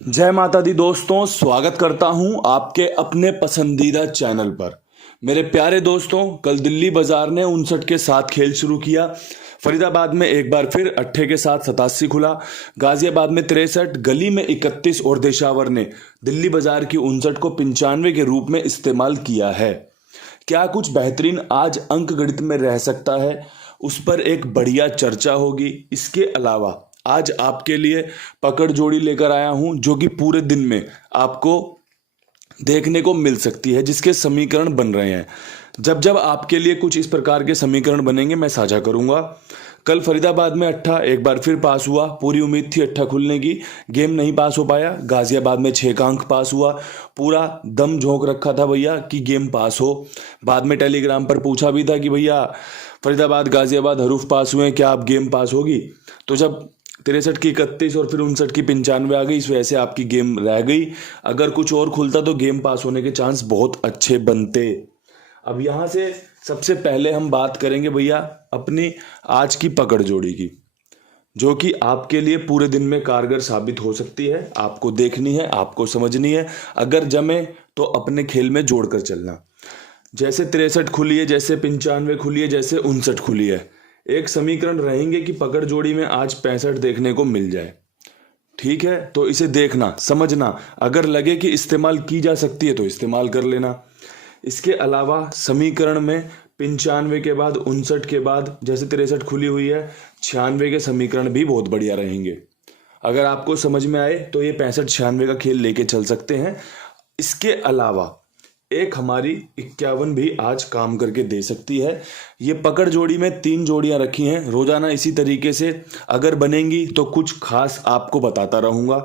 जय माता दी दोस्तों, स्वागत करता हूं आपके अपने पसंदीदा चैनल पर। मेरे प्यारे दोस्तों, कल दिल्ली बाजार ने 59 के साथ खेल शुरू किया। फरीदाबाद में एक बार फिर अट्ठे के साथ 87 खुला। गाजियाबाद में 63, गली में 31 और देशावर ने दिल्ली बाजार की 59 को 95 के रूप में इस्तेमाल किया है। क्या कुछ बेहतरीन आज अंक गणित में रह सकता है, उस पर एक बढ़िया चर्चा होगी। इसके अलावा आज आपके लिए पकड़ जोड़ी लेकर आया हूं जो कि पूरे दिन में आपको देखने को मिल सकती है, जिसके समीकरण बन रहे हैं। जब जब आपके लिए कुछ इस प्रकार के समीकरण बनेंगे मैं साझा करूंगा। कल फरीदाबाद में अट्ठा एक बार फिर पास हुआ। पूरी उम्मीद थी अट्ठा खुलने की, गेम नहीं पास हो पाया। गाजियाबाद में 6 का अंक पास हुआ। पूरा दम झोंक रखा था भैया कि गेम पास हो। बाद में टेलीग्राम पर पूछा भी था कि भैया फरीदाबाद गाजियाबाद हरूफ पास हुए, क्या आप गेम पास होगी? तो जब 63 की 31 और फिर 59 की 95 आ गई, इस वजह से आपकी गेम रह गई। अगर कुछ और खुलता तो गेम पास होने के चांस बहुत अच्छे बनते। अब यहां से सबसे पहले हम बात करेंगे भैया अपनी आज की पकड़ जोड़ी की, जो कि आपके लिए पूरे दिन में कारगर साबित हो सकती है। आपको देखनी है, आपको समझनी है। अगर जमे तो अपने खेल में जोड़कर चलना। जैसे 63 खुली है, जैसे 95 खुली है, जैसे 59 खुली है, एक समीकरण रहेंगे कि पकड़ जोड़ी में आज 65 देखने को मिल जाए। ठीक है, तो इसे देखना, समझना। अगर लगे कि इस्तेमाल की जा सकती है तो इस्तेमाल कर लेना। इसके अलावा समीकरण में 95 के बाद 59 के बाद जैसे 63 खुली हुई है, 96 के समीकरण भी बहुत बढ़िया रहेंगे। अगर आपको समझ में आए तो ये 65-96 का खेल लेके चल सकते हैं। इसके अलावा एक हमारी 51 भी आज काम करके दे सकती है। ये पकड़ जोड़ी में 3 जोड़ियां रखी हैं। रोजाना इसी तरीके से अगर बनेंगी तो कुछ खास आपको बताता रहूंगा।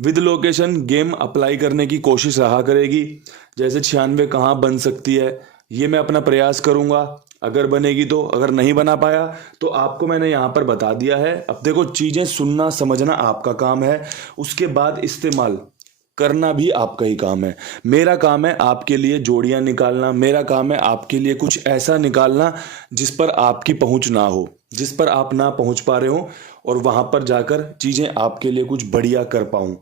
विद लोकेशन गेम अप्लाई करने की कोशिश रहा करेगी। जैसे 96 कहाँ बन सकती है ये मैं अपना प्रयास करूंगा, अगर बनेगी तो। अगर नहीं बना पाया तो आपको मैंने यहाँ पर बता दिया है। अब देखो, चीजें सुनना समझना आपका काम है, उसके बाद इस्तेमाल करना भी आपका ही काम है। मेरा काम है आपके लिए जोड़ियां निकालना। मेरा काम है आपके लिए कुछ ऐसा निकालना जिस पर आपकी पहुंच ना हो, जिस पर आप ना पहुंच पा रहे हो, और वहां पर जाकर चीजें आपके लिए कुछ बढ़िया कर पाऊं।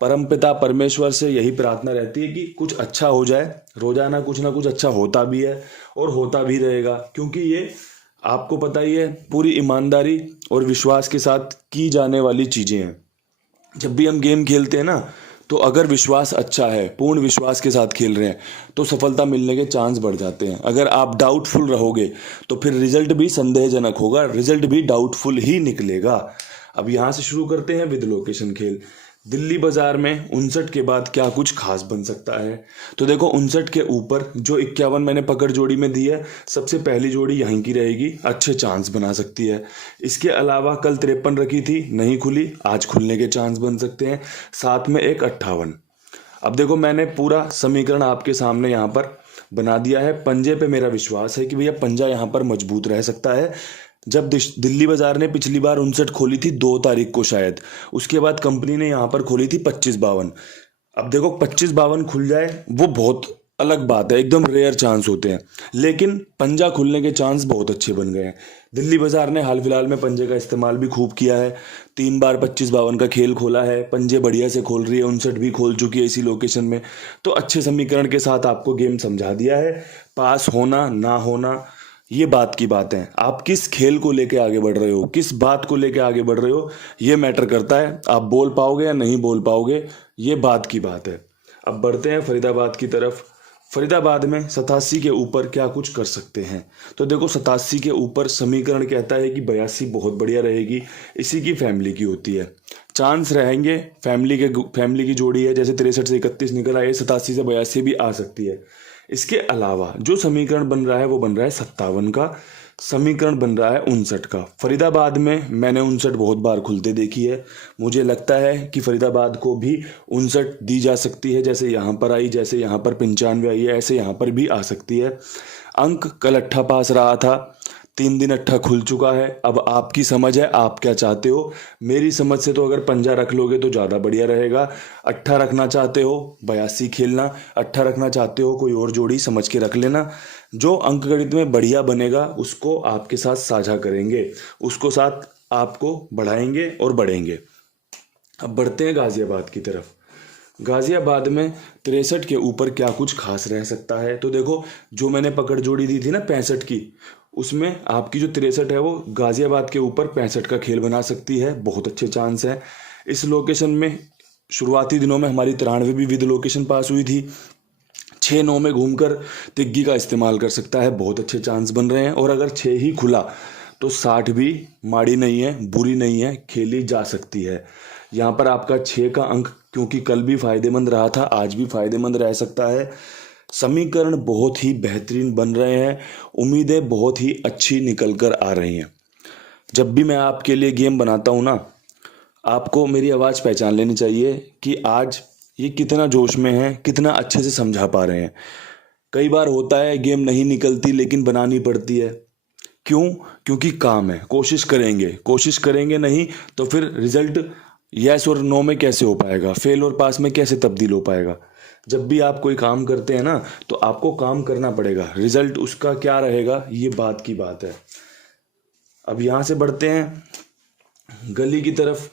परमपिता परमेश्वर से यही प्रार्थना रहती है कि कुछ अच्छा हो जाए। रोजाना कुछ ना कुछ अच्छा होता भी है और होता भी रहेगा, क्योंकि ये आपको पता ही है पूरी ईमानदारी और विश्वास के साथ की जाने वाली चीजें हैं। जब भी हम गेम खेलते हैं ना, तो अगर विश्वास अच्छा है, पूर्ण विश्वास के साथ खेल रहे हैं, तो सफलता मिलने के चांस बढ़ जाते हैं। अगर आप डाउटफुल रहोगे तो फिर रिजल्ट भी संदेहजनक होगा, रिजल्ट भी डाउटफुल ही निकलेगा। अब यहां से शुरू करते हैं विद लोकेशन खेल। दिल्ली बाजार में 59 के बाद क्या कुछ खास बन सकता है? तो देखो, 59 के ऊपर जो 51 मैंने पकड़ जोड़ी में दी है, सबसे पहली जोड़ी यहीं की रहेगी, अच्छे चांस बना सकती है। इसके अलावा कल 53 रखी थी, नहीं खुली, आज खुलने के चांस बन सकते हैं। साथ में एक 58। अब देखो, मैंने पूरा समीकरण आपके सामने यहाँ पर बना दिया है। पंजे पे मेरा विश्वास है कि भैया पंजा यहाँ पर मजबूत रह सकता है। जब दिल्ली बाजार ने पिछली बार 59 खोली थी 2 तारीख को शायद, उसके बाद कंपनी ने यहाँ पर खोली थी 25-52। अब देखो, 25-52 खुल जाए वो बहुत अलग बात है, एकदम रेयर चांस होते हैं, लेकिन पंजा खुलने के चांस बहुत अच्छे बन गए हैं। दिल्ली बाजार ने हाल फिलहाल में पंजे का इस्तेमाल भी खूब किया है। 3 बार 25-52 का खेल खोला है, पंजे बढ़िया से खोल रही है, 59 भी खोल चुकी है इसी लोकेशन में। तो अच्छे समीकरण के साथ आपको गेम समझा दिया है। पास होना ना होना ये बात की बात है। आप किस खेल को लेके आगे बढ़ रहे हो, किस बात को लेके आगे बढ़ रहे हो, ये मैटर करता है। आप बोल पाओगे या नहीं बोल पाओगे, ये बात की बात है। अब बढ़ते हैं फरीदाबाद की तरफ। फरीदाबाद में 87 के ऊपर क्या कुछ कर सकते हैं? तो देखो, 87 के ऊपर समीकरण कहता है कि 82 बहुत बढ़िया रहेगी, इसी की फैमिली की होती है। चांस रहेंगे फैमिली की जोड़ी है, जैसे 63 से 31 निकल आए, 87 से 82 भी आ सकती है। इसके अलावा जो समीकरण बन रहा है वो बन रहा है 57 का, समीकरण बन रहा है 59 का। फरीदाबाद में मैंने 59 बहुत बार खुलते देखी है। मुझे लगता है कि फरीदाबाद को भी 59 दी जा सकती है। जैसे यहाँ पर आई, जैसे यहाँ पर 95 आई है, ऐसे यहाँ पर भी आ सकती है। अंक कल अट्ठा पास रहा था, 3 दिन अट्ठा खुल चुका है। अब आपकी समझ है, आप क्या चाहते हो। मेरी समझ से तो अगर पंजा रख लोगे तो ज़्यादा बढ़िया रहेगा। अट्ठा रखना चाहते हो 82 खेलना, अट्ठा रखना चाहते हो कोई और जोड़ी समझ के रख लेना। जो अंक गणित में बढ़िया बनेगा उसको आपके साथ साझा करेंगे, उसको साथ आपको बढ़ाएंगे और बढ़ेंगे। अब बढ़ते हैं गाजियाबाद की तरफ। गाजियाबाद में 63 के ऊपर क्या कुछ खास रह सकता है? तो देखो, जो मैंने पकड़ जोड़ी दी थी ना 65 की, उसमें आपकी जो 63 है वो गाजियाबाद के ऊपर 65 का खेल बना सकती है। बहुत अच्छे चांस है। इस लोकेशन में शुरुआती दिनों में हमारी 93 भी विद लोकेशन पास हुई थी। 6-9 में घूमकर तिग्गी का इस्तेमाल कर सकता है। बहुत अच्छे चांस बन रहे हैं। और अगर 6 ही खुला तो 60 भी माड़ी नहीं है, बुरी नहीं है, खेली जा सकती है। यहाँ पर आपका 6 का अंक क्योंकि कल भी फायदेमंद रहा था, आज भी फायदेमंद रह सकता है। समीकरण बहुत ही बेहतरीन बन रहे हैं। उम्मीदें बहुत ही अच्छी निकल कर आ रही हैं। जब भी मैं आपके लिए गेम बनाता हूँ ना, आपको मेरी आवाज़ पहचान लेनी चाहिए कि आज ये कितना जोश में है, कितना अच्छे से समझा पा रहे हैं। कई बार होता है गेम नहीं निकलती लेकिन बनानी पड़ती है। क्यों? क्योंकि काम है। कोशिश करेंगे नहीं तो फिर रिजल्ट यस और नो में कैसे हो पाएगा, फेल और पास में कैसे तब्दील हो पाएगा। जब भी आप कोई काम करते हैं ना, तो आपको काम करना पड़ेगा। रिजल्ट उसका क्या रहेगा, ये बात की बात है। अब यहाँ से बढ़ते हैं गली की तरफ।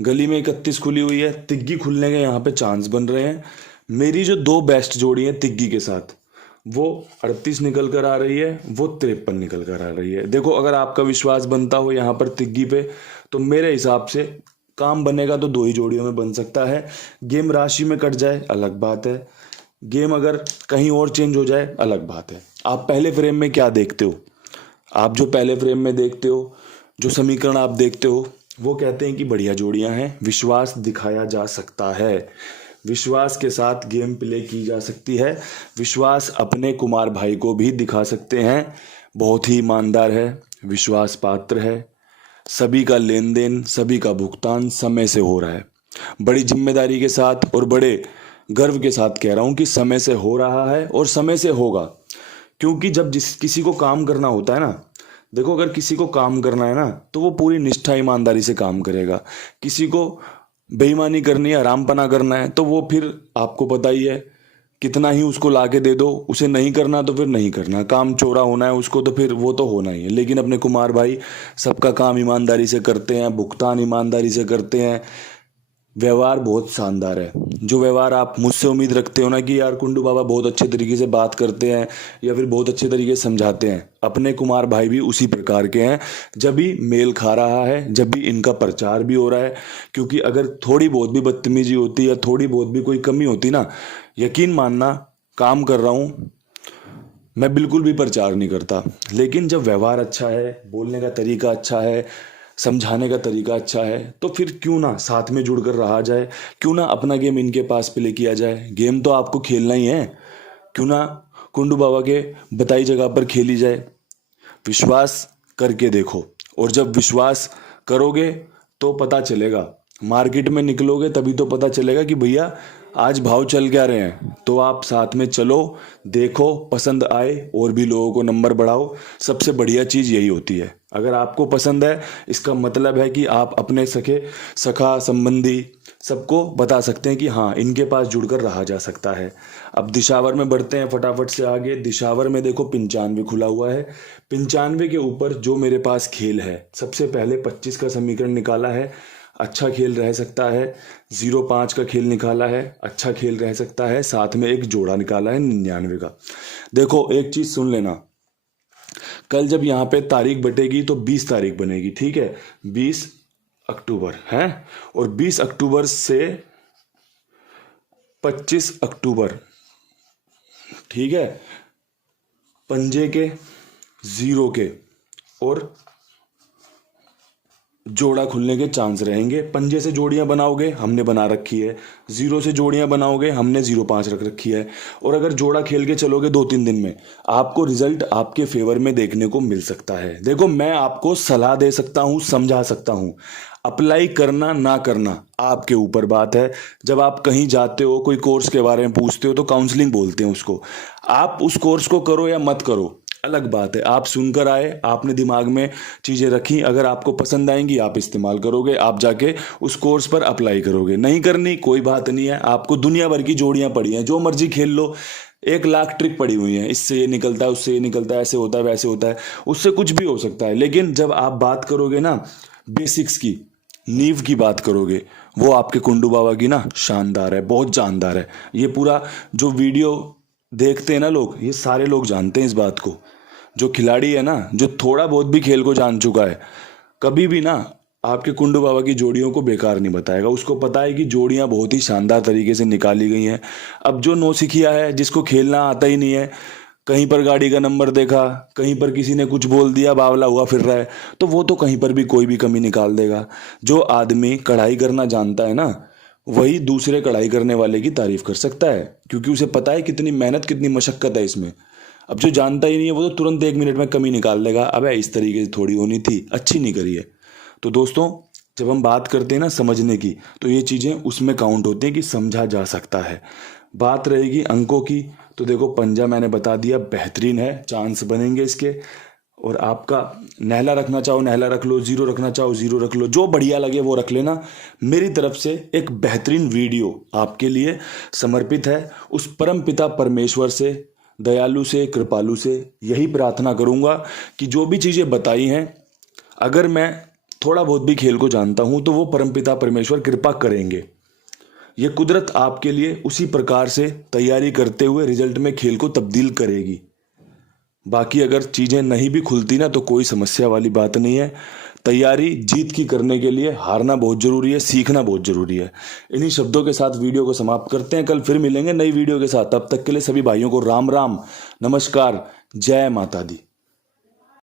गली में 31 खुली हुई है। तिग्गी खुलने के यहाँ पे चांस बन रहे हैं। मेरी जो 2 बेस्ट जोड़ी है तिग्गी के साथ, वो 38 निकल कर आ रही है, वो 53 निकल कर आ रही है। देखो, अगर आपका विश्वास बनता हो यहाँ पर तिग्गी पे, तो मेरे हिसाब से काम बनेगा तो 2 ही जोड़ियों में बन सकता है। गेम राशि में कट जाए अलग बात है, गेम अगर कहीं और चेंज हो जाए अलग बात है। आप पहले फ्रेम में क्या देखते हो? आप जो पहले फ्रेम में देखते हो, जो समीकरण आप देखते हो, वो कहते हैं कि बढ़िया जोड़ियां हैं, विश्वास दिखाया जा सकता है, विश्वास के साथ गेम प्ले की जा सकती है। विश्वास अपने कुमार भाई को भी दिखा सकते हैं। बहुत ही ईमानदार है, विश्वास पात्र है। सभी का लेन देन, सभी का भुगतान समय से हो रहा है। बड़ी जिम्मेदारी के साथ और बड़े गर्व के साथ कह रहा हूँ कि समय से हो रहा है और समय से होगा। क्योंकि जब किसी को काम करना होता है ना, देखो, अगर किसी को काम करना है ना, तो वो पूरी निष्ठा ईमानदारी से काम करेगा। किसी को बेईमानी करनी है, आरामपना करना है, तो वो फिर आपको पता ही है, कितना ही उसको लाके दे दो, उसे नहीं करना तो फिर नहीं करना। काम चोरा होना है उसको तो फिर वो तो होना ही है। लेकिन अपने कुमार भाई सबका काम ईमानदारी से करते हैं, भुगतान ईमानदारी से करते हैं। व्यवहार बहुत शानदार है। जो व्यवहार आप मुझसे उम्मीद रखते हो ना कि यार कुंडू बाबा बहुत अच्छे तरीके से बात करते हैं या फिर बहुत अच्छे तरीके से समझाते हैं, अपने कुमार भाई भी उसी प्रकार के हैं। जब भी मेल खा रहा है, जब भी इनका प्रचार भी हो रहा है, क्योंकि अगर थोड़ी बहुत भी बदतमीजी होती या थोड़ी बहुत भी कोई कमी होती ना, यकीन मानना, काम कर रहा हूँ मैं, बिल्कुल भी प्रचार नहीं करता। लेकिन जब व्यवहार अच्छा है, बोलने का तरीका अच्छा है, समझाने का तरीका अच्छा है, तो फिर क्यों ना साथ में जुड़कर रहा जाए, क्यों ना अपना गेम इनके पास प्ले किया जाए। गेम तो आपको खेलना ही है, क्यों ना कुंडू बाबा के बताई जगह पर खेली जाए। विश्वास करके देखो, और जब विश्वास करोगे तो पता चलेगा। मार्केट में निकलोगे तभी तो पता चलेगा कि भैया आज भाव चल क्या रहे हैं। तो आप साथ में चलो, देखो, पसंद आए और भी लोगों को नंबर बढ़ाओ। सबसे बढ़िया चीज़ यही होती है। अगर आपको पसंद है, इसका मतलब है कि आप अपने सखा संबंधी सबको बता सकते हैं कि हाँ, इनके पास जुड़कर रहा जा सकता है। अब दिशावर में बढ़ते हैं फटाफट से आगे। दिशावर में देखो 95 खुला हुआ है। 95 के ऊपर जो मेरे पास खेल है, सबसे पहले 25 का समीकरण निकाला है, अच्छा खेल रह सकता है। 05 का खेल निकाला है, अच्छा खेल रह सकता है। साथ में एक जोड़ा निकाला है 99 का। देखो, एक चीज सुन लेना, कल जब यहाँ पे तारीख बटेगी तो 20 तारीख बनेगी, ठीक है? 20 अक्टूबर है, और 20 अक्टूबर से 25 अक्टूबर, ठीक है? पंजे के, जीरो के और जोड़ा खुलने के चांस रहेंगे। पंजे से जोड़ियां बनाओगे, हमने बना रखी है। जीरो से जोड़ियां बनाओगे, हमने 05 रख रखी है। और अगर जोड़ा खेल के चलोगे 2-3 दिन में, आपको रिजल्ट आपके फेवर में देखने को मिल सकता है। देखो, मैं आपको सलाह दे सकता हूं, समझा सकता हूं, अप्लाई करना ना करना आपके ऊपर बात है। जब आप कहीं जाते हो, कोई कोर्स के बारे में पूछते हो, तो काउंसलिंग बोलते हैं उसको। आप उस कोर्स को करो या मत करो, अलग बात है। आप सुनकर आए, आपने दिमाग में चीज़ें रखी, अगर आपको पसंद आएंगी आप इस्तेमाल करोगे, आप जाके उस कोर्स पर अप्लाई करोगे। नहीं करनी, कोई बात नहीं है। आपको दुनिया भर की जोड़ियां पड़ी हैं, जो मर्जी खेल लो। 1 लाख ट्रिक पड़ी हुई हैं, इससे ये निकलता है, उससे ये निकलता है, ऐसे होता है, वैसे होता है, उससे कुछ भी हो सकता है। लेकिन जब आप बात करोगे ना बेसिक्स की, नींव की बात करोगे, वो आपके कुंडू बाबा की ना शानदार है, बहुत जानदार है। ये पूरा जो वीडियो देखते हैं ना लोग, ये सारे लोग जानते हैं इस बात को। जो खिलाड़ी है ना, जो थोड़ा बहुत भी खेल को जान चुका है, कभी भी ना आपके कुंडू बाबा की जोड़ियों को बेकार नहीं बताएगा। उसको पता है कि जोड़ियां बहुत ही शानदार तरीके से निकाली गई हैं। अब जो नौसिखिया है, जिसको खेलना आता ही नहीं है, कहीं पर गाड़ी का नंबर देखा, कहीं पर किसी ने कुछ बोल दिया, बावला हुआ फिर रहा है, तो वो तो कहीं पर भी कोई भी कमी निकाल देगा। जो आदमी कढ़ाई करना जानता है ना, वही दूसरे कढ़ाई करने वाले की तारीफ कर सकता है, क्योंकि उसे पता है कितनी मेहनत, कितनी मशक्कत है इसमें। अब जो जानता ही नहीं है, वो तो तुरंत 1 मिनट में कमी निकाल देगा, अबे इस तरीके से थोड़ी होनी थी, अच्छी नहीं करी है। तो दोस्तों, जब हम बात करते हैं ना समझने की, तो ये चीज़ें उसमें काउंट होती हैं कि समझा जा सकता है। बात रहेगी अंकों की, तो देखो पंजा मैंने बता दिया, बेहतरीन है, चांस बनेंगे इसके। और आपका नहला रखना चाहो नहला रख लो, जीरो रखना चाहो जीरो रख लो, जो बढ़िया लगे वो रख लेना। मेरी तरफ से एक बेहतरीन वीडियो आपके लिए समर्पित है। उस परम पिता परमेश्वर से, दयालु से, कृपालु से यही प्रार्थना करूंगा कि जो भी चीज़ें बताई हैं, अगर मैं थोड़ा बहुत भी खेल को जानता हूं, तो वो परमपिता परमेश्वर कृपा करेंगे। ये कुदरत आपके लिए उसी प्रकार से तैयारी करते हुए रिजल्ट में खेल को तब्दील करेगी। बाकी अगर चीज़ें नहीं भी खुलती ना, तो कोई समस्या वाली बात नहीं है। तैयारी जीत की करने के लिए हारना बहुत जरूरी है, सीखना बहुत जरूरी है। इन्हीं शब्दों के साथ वीडियो को समाप्त करते हैं। कल फिर मिलेंगे नई वीडियो के साथ। तब तक के लिए सभी भाइयों को राम राम, नमस्कार, जय माता दी।